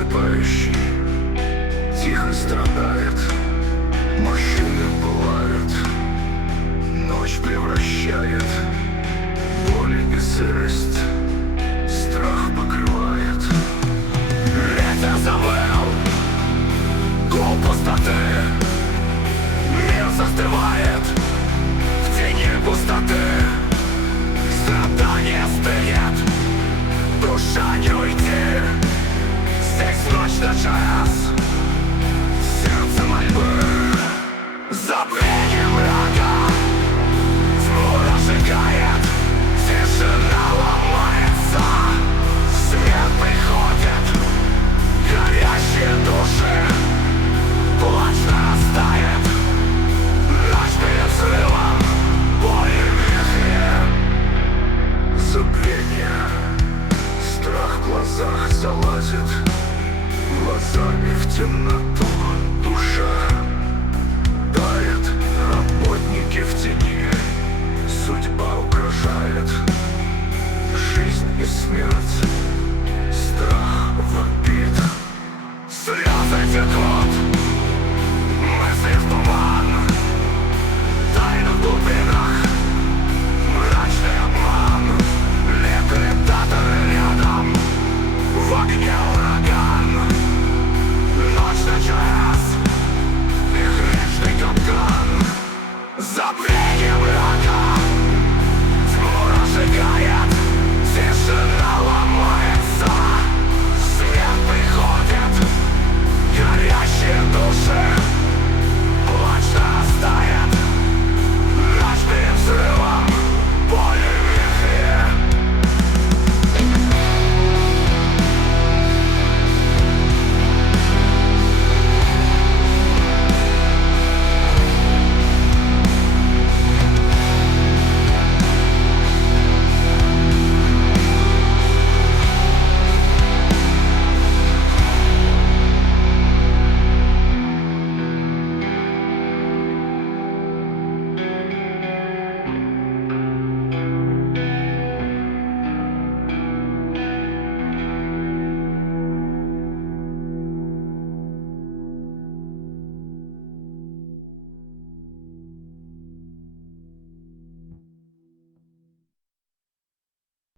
засыпающий тихо страдает. Мужчины пылают, ночь превращает. Боль и сырость страх покрывает. Ветер завыл, гул пустоты. Мир застывает в тени пустоты. Страдание стынет, душа не уйти. Здесь ночь на час, сердце мольбы. Забвение мрака тьму разжигает. Тишина ломается, свет приходит. Горящие души, плач нарастает. Ночь перед взрывом, боль и вихри. Забвение, страх в глазах залазит. Глазами в темноту душа тает. Работники в тени, судьба угрожает. Жизнь и смерть